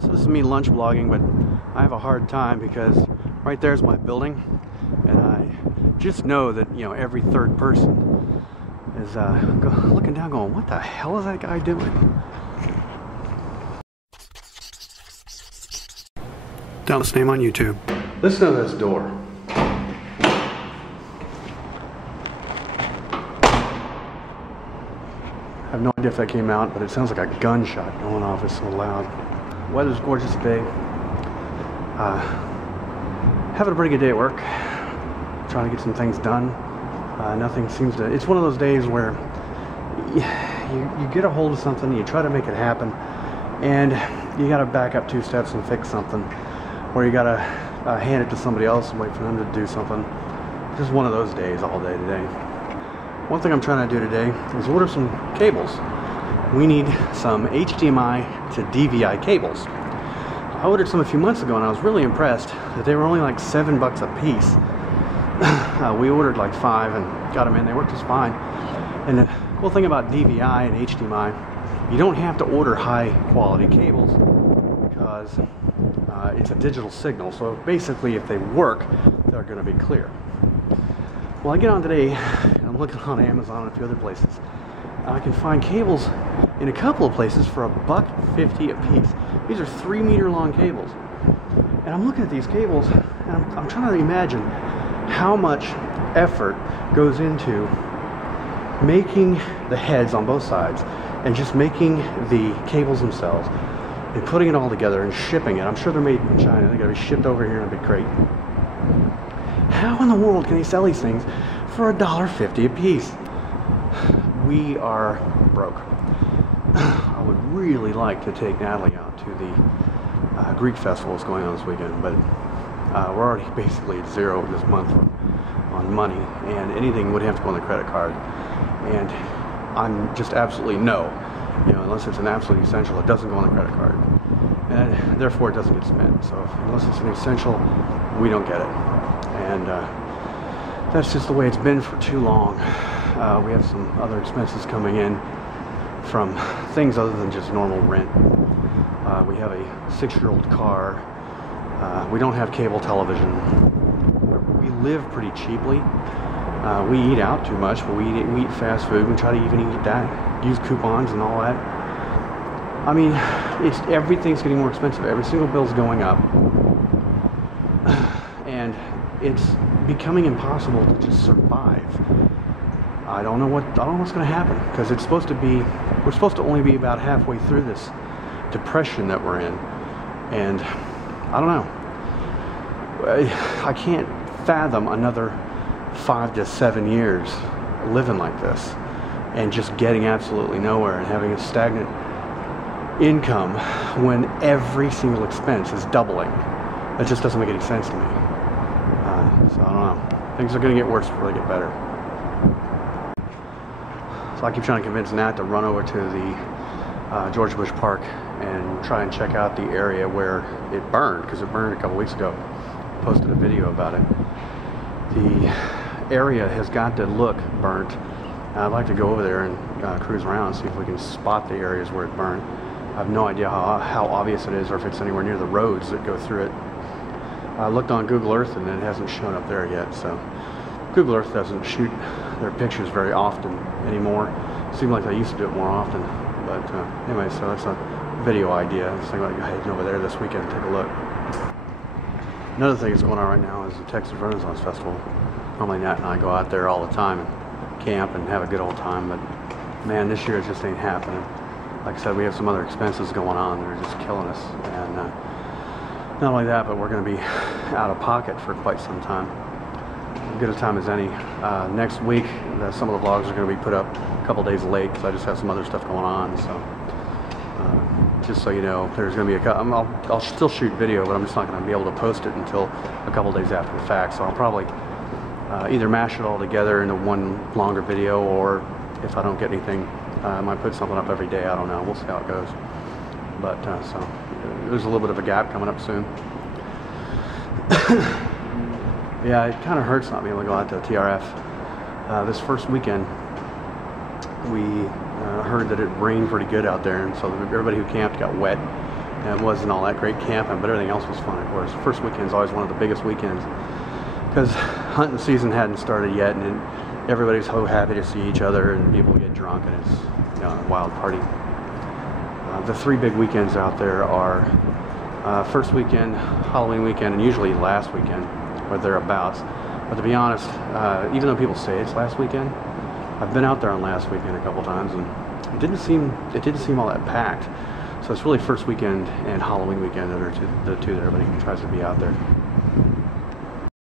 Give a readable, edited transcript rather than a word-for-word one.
So this is me lunch vlogging, but I have a hard time because right there's my building, and I just know that, you know, every third person is looking down going, what the hell is that guy doing? Down this name on YouTube. Listen to this door. I have no idea if that came out, but it sounds like a gunshot going off. It's so loud. Weather's gorgeous today. Having a pretty good day at work. Trying to get some things done. Nothing seems to... It's one of those days where you get a hold of something, you try to make it happen, and you got to back up 2 steps and fix something, or you got to hand it to somebody else and wait for them to do something. Just one of those days all day today. One thing I'm trying to do today is order some cables. We need some HDMI to DVI cables. I ordered some a few months ago and I was really impressed that they were only like $7 a piece. We ordered like 5 and got them in. They worked just fine. And the cool thing about DVI and HDMI, you don't have to order high quality cables because it's a digital signal. So basically if they work, they're going to be clear. Well, I get on today and I'm looking on Amazon and a few other places. I can find cables in a couple of places for $1.50 a piece. These are 3-meter long cables. And I'm looking at these cables and I'm trying to imagine how much effort goes into making the heads on both sides and just making the cables themselves and putting it all together and shipping it. I'm sure they're made in China. They're going to be shipped over here in a big crate. How in the world can they sell these things for $1.50 a piece? We are broke. I would really like to take Natalie out to the Greek festival that's going on this weekend, but we're already basically at zero this month on money, and anything would have to go on the credit card. And I'm just absolutely no, you know, unless it's an absolute essential, it doesn't go on the credit card, and therefore it doesn't get spent. So unless it's an essential, we don't get it. And that's just the way it's been for too long. We have some other expenses coming in from things other than just normal rent. We have a 6-year-old car. We don't have cable television. We live pretty cheaply. We eat out too much, but we eat fast food. We try to even eat that. Use coupons and all that. I mean, everything's getting more expensive. Every single bill's going up. And it's becoming impossible to just survive. I don't know what's going to happen, because it's supposed to be, we're supposed to only be about halfway through this depression that we're in, and I don't know. I can't fathom another 5 to 7 years living like this and just getting absolutely nowhere and having a stagnant income when every single expense is doubling. It just doesn't make any sense to me. So I don't know. Things are going to get worse before they get better. So I keep trying to convince Nat to run over to the George Bush Park and try and check out the area where it burned, because it burned a couple weeks ago. I posted a video about it. The area has got to look burnt. I'd like to go over there and cruise around and see if we can spot the areas where it burned. I have no idea how obvious it is, or if it's anywhere near the roads that go through it. I looked on Google Earth and it hasn't shown up there yet, so Google Earth doesn't shoot their pictures very often anymore. It seemed like they used to do it more often, but anyway, so that's a video idea. I was thinking about heading over there this weekend and take a look. Another thing that's going on right now is the Texas Renaissance Festival. Normally Nat and I go out there all the time and camp and have a good old time, but man, this year it just ain't happening. Like I said, we have some other expenses going on that are just killing us, and not only that, but we're going to be out of pocket for quite some time. As good a time as any. Next week, some of the vlogs are going to be put up a couple days late because I just have some other stuff going on. So, just so you know, there's going to be I'll still shoot video, but I'm just not going to be able to post it until a couple days after the fact. So I'll probably either mash it all together into one longer video, or if I don't get anything, I might put something up every day. I don't know. We'll see how it goes. But so there's a little bit of a gap coming up soon. Yeah, it kind of hurts not being able to go out to TRF. This first weekend, we heard that it rained pretty good out there, and so everybody who camped got wet. And it wasn't all that great camping, but everything else was fun, of course. First weekend's always one of the biggest weekends because hunting season hadn't started yet, and everybody's so happy to see each other, and people get drunk, and it's, you know, a wild party. The three big weekends out there are first weekend, Halloween weekend, and usually last weekend, or thereabouts. But to be honest, even though people say it's last weekend, I've been out there on last weekend a couple times, and it didn't seem all that packed. So it's really first weekend and Halloween weekend that are the two that everybody tries to be out there.